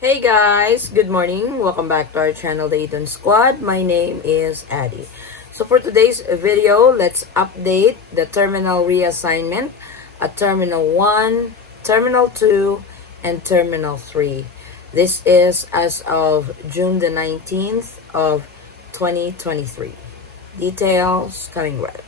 Hey guys, good morning. Welcome back to our channel, the Eaton Squad. My name is Addie. So for today's video, let's update the terminal reassignment at Terminal 1, Terminal 2, and Terminal 3. This is as of June the 19th of 2023. Details coming right.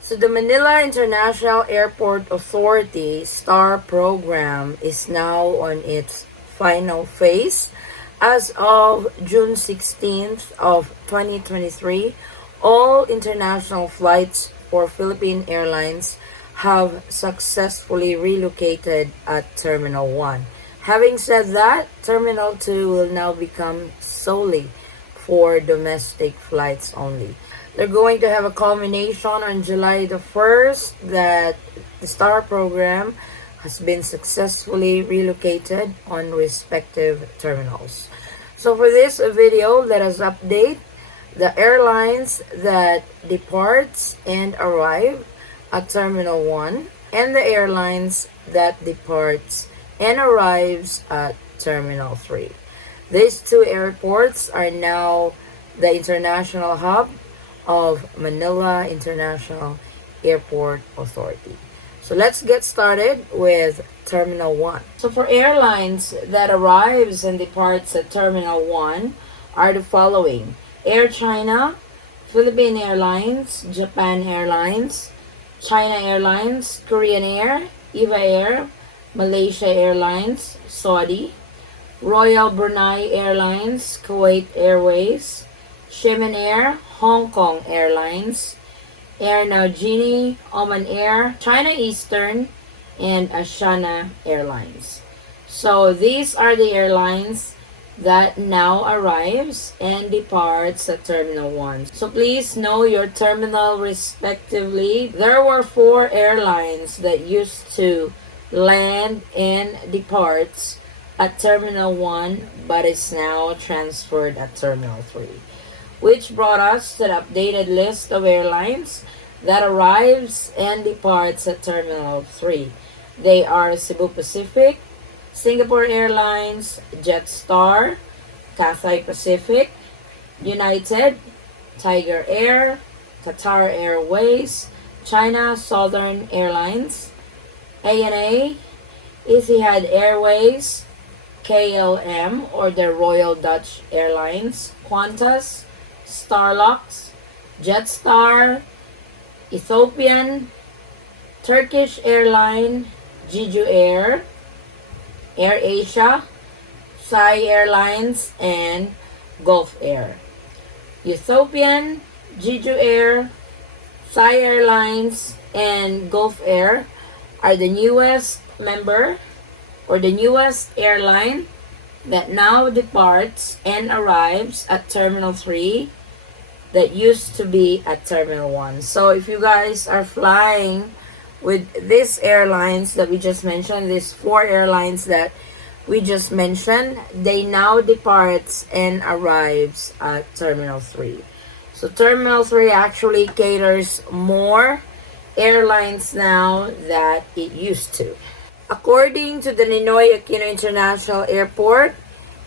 So the Manila International Airport Authority STAR program is now on its final phase. As of June 16th of 2023, all international flights for Philippine Airlines have successfully relocated at Terminal 1. Having said that, Terminal 2 will now become solely for domestic flights only. They're going to have a culmination on July the 1st that the STAR program has been successfully relocated on respective terminals. So for this video, let us update the airlines that departs and arrive at Terminal 1 and the airlines that departs and arrives at Terminal 3. These two airports are now the international hub of Manila International Airport Authority. So let's get started with Terminal 1. So for airlines that arrives and departs at Terminal 1 are the following: Air China, Philippine Airlines, Japan Airlines, China Airlines, Korean Air, Eva Air, Malaysia Airlines, Saudi, Royal Brunei Airlines, Kuwait Airways, Shemen Air, Hong Kong Airlines, Air Niugini, Oman Air, China Eastern, and Asiana Airlines. So these are the airlines that now arrives and departs at Terminal 1. So please know your terminal respectively. There were 4 airlines that used to land and departs at Terminal 1 but is now transferred at Terminal 3. Which brought us to the updated list of airlines that arrives and departs at Terminal 3. They are Cebu Pacific, Singapore Airlines, Jetstar, Cathay Pacific, United, Tiger Air, Qatar Airways, China Southern Airlines, ANA, Etihad Airways, KLM or the Royal Dutch Airlines, Qantas, Starlux, Jetstar, Ethiopian, Turkish Airline, Jeju Air, AirAsia, Thai Airlines, and Gulf Air. Ethiopian, Jeju Air, Thai Airlines, and Gulf Air are the newest member or the newest airline that now departs and arrives at Terminal 3 that used to be at Terminal 1. So if you guys are flying with these airlines that we just mentioned, these 4 airlines that we just mentioned, they now departs and arrives at Terminal 3. So Terminal 3 actually caters more airlines now that it used to. According to the Ninoy Aquino International Airport,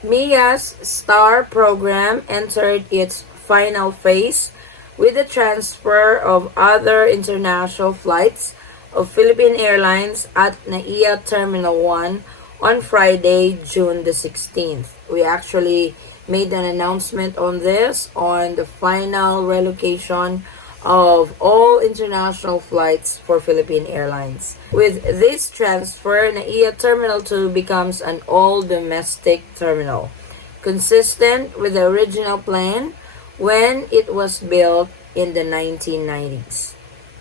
MIAA's STAR program entered its final phase with the transfer of other international flights of Philippine Airlines at NAIA Terminal 1 on Friday, June the 16th. We actually made an announcement on this on the final relocation of all international flights for Philippine Airlines. With this transfer, NAIA Terminal 2 becomes an all-domestic terminal, consistent with the original plan when it was built in the 1990s.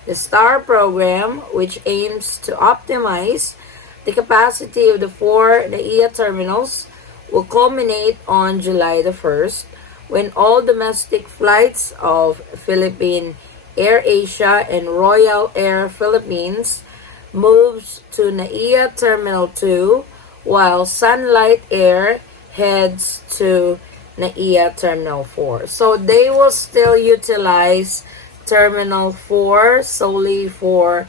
The STAR program, which aims to optimize the capacity of the 4 NAIA terminals, will culminate on July the 1st when all domestic flights of Philippine AirAsia and Royal Air Philippines moves to NAIA Terminal 2 while Sunlight Air heads to NAIA Terminal 4. So they will still utilize Terminal 4 solely for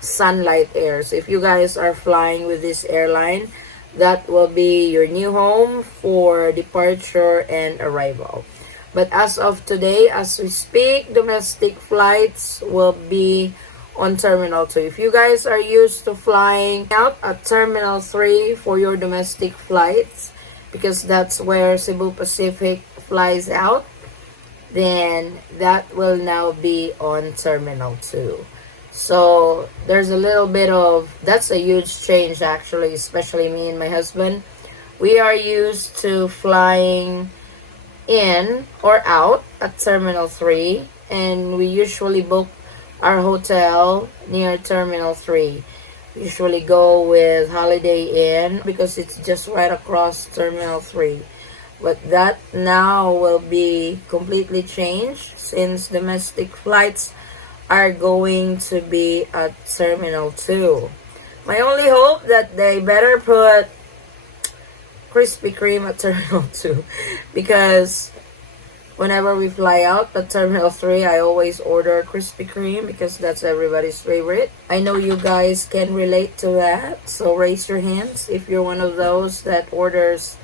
Sunlight Air. So if you guys are flying with this airline, that will be your new home for departure and arrival. But as of today, as we speak, domestic flights will be on Terminal 2. If you guys are used to flying out at Terminal 3 for your domestic flights, because that's where Cebu Pacific flies out, then that will now be on Terminal 2. So there's a little bit of, that's a huge change actually, especially me and my husband. We are used to flying in or out at Terminal 3, and we usually book our hotel near Terminal 3. We usually go with Holiday Inn because it's just right across Terminal 3. But that now will be completely changed since domestic flights are going to be at Terminal 2. My only hope that they better put Krispy Kreme at Terminal 2 because whenever we fly out at Terminal 3, I always order Krispy Kreme because that's everybody's favorite. I know you guys can relate to that, so raise your hands if you're one of those that orders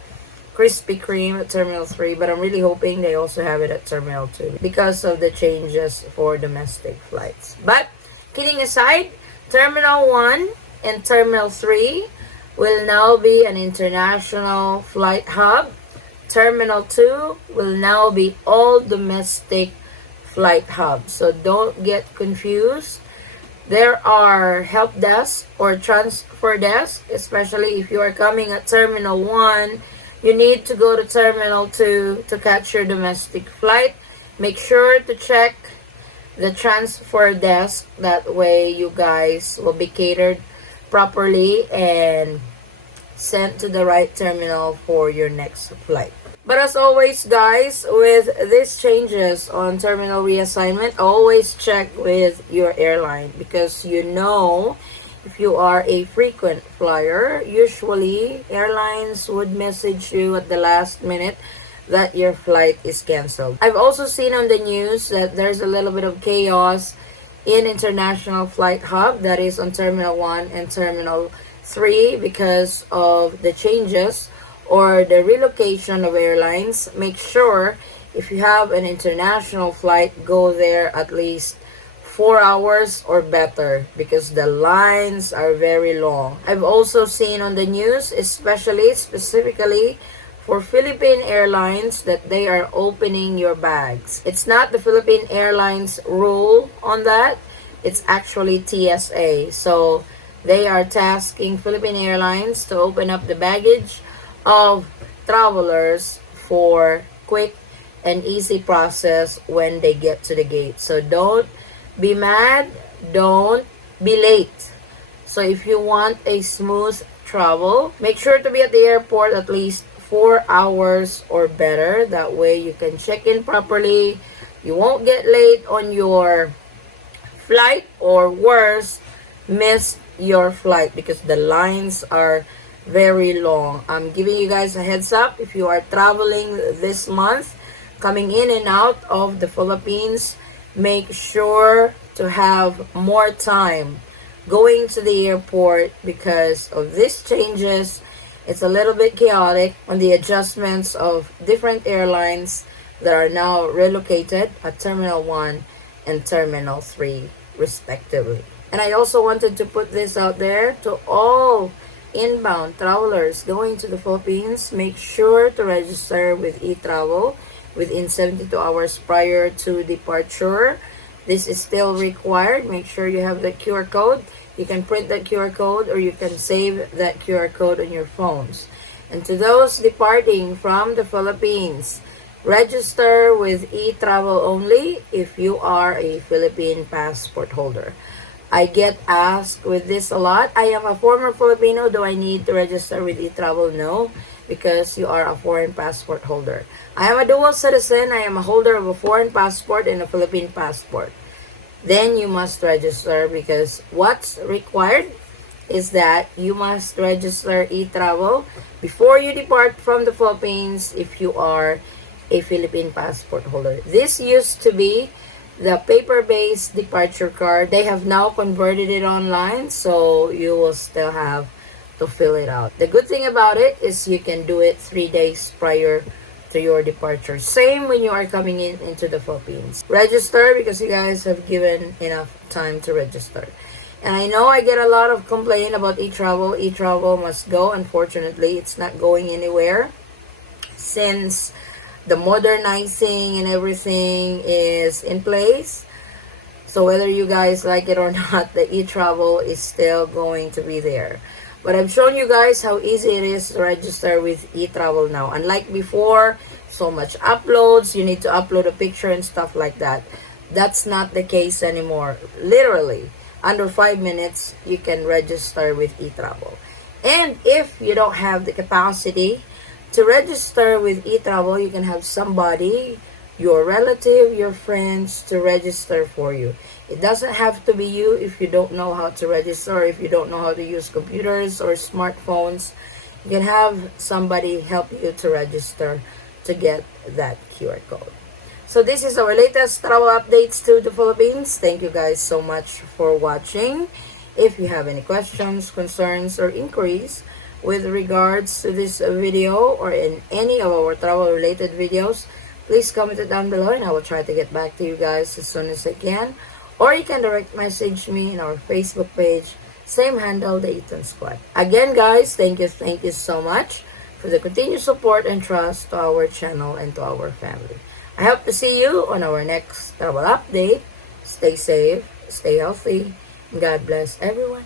Krispy Kreme at Terminal 3, but I'm really hoping they also have it at Terminal 2 because of the changes for domestic flights. But kidding aside, Terminal 1 and Terminal 3 will now be an international flight hub. Terminal 2 will now be all domestic flight hubs. So don't get confused. There are help desk or transfer desk, especially if you are coming at Terminal 1. You need to go to Terminal 2 to catch your domestic flight. Make sure to check the transfer desk. That way you guys will be catered properly and sent to the right terminal for your next flight. But as always, guys, with these changes on terminal reassignment, always check with your airline because if you are a frequent flyer, usually airlines would message you at the last minute that your flight is canceled. I've also seen on the news that there's a little bit of chaos in International Flight Hub, that is on Terminal 1 and Terminal 3 because of the changes or the relocation of airlines. Make sure if you have an international flight, go there at least 4 hours or better because the lines are very long. I've also seen on the news, specifically for Philippine Airlines, that they are opening your bags. It's not the Philippine Airlines rule on that. It's actually TSA. So they are tasking Philippine Airlines to open up the baggage of travelers for quick and easy process when they get to the gate. So don't be mad, don't be late. So if you want a smooth travel, make sure to be at the airport at least 4 hours or better. That way you can check in properly. You won't get late on your flight or worse, miss your flight because the lines are very long. I'm giving you guys a heads up if you are traveling this month, coming in and out of the Philippines. Make sure to have more time going to the airport because of these changes. It's a little bit chaotic on the adjustments of different airlines that are now relocated at Terminal 1 and Terminal 3 respectively. And I also wanted to put this out there to all inbound travelers going to the Philippines. Make sure to register with eTravel within 72 hours prior to departure. This is still required. Make sure you have the QR code. You can print that QR code or you can save that QR code on your phones. And to those departing from the Philippines, register with eTravel only if you are a Philippine passport holder. I get asked with this a lot. I am a former Filipino. Do I need to register with eTravel? No, because you are a foreign passport holder. I am a dual citizen. I am a holder of a foreign passport and a Philippine passport. Then you must register because what's required is that you must register eTravel before you depart from the Philippines if you are a Philippine passport holder. This used to be The paper-based departure card, they have now converted it online, so you will still have to fill it out. The good thing about it is you can do it 3 days prior to your departure. Same when you are coming in into the Philippines. Register because you guys have given enough time to register. And I know I get a lot of complaint about e-travel. E-travel must go. Unfortunately, it's not going anywhere since the modernizing and everything is in place. So whether you guys like it or not, the e-travel is still going to be there. But I've shown you guys how easy it is to register with e-travel now. Unlike before, so much uploads, you need to upload a picture and stuff like that. That's not the case anymore. Literally, under 5 minutes, you can register with e-travel. And if you don't have the capacity to register with e-travel, you can have somebody, your relative, your friends, to register for you. It doesn't have to be you if you don't know how to register, or if you don't know how to use computers or smartphones. You can have somebody help you to register to get that QR code. So this is our latest travel updates to the Philippines. Thank you guys so much for watching. If you have any questions, concerns, or inquiries with regards to this video or in any of our travel related videos, please comment it down below and I will try to get back to you guys as soon as I can. Or you can direct message me in our Facebook page, same handle, the Eaton Squad. Again guys, thank you so much for the continued support and trust to our channel and to our family. I hope to see you on our next travel update. Stay safe, stay healthy, and God bless everyone.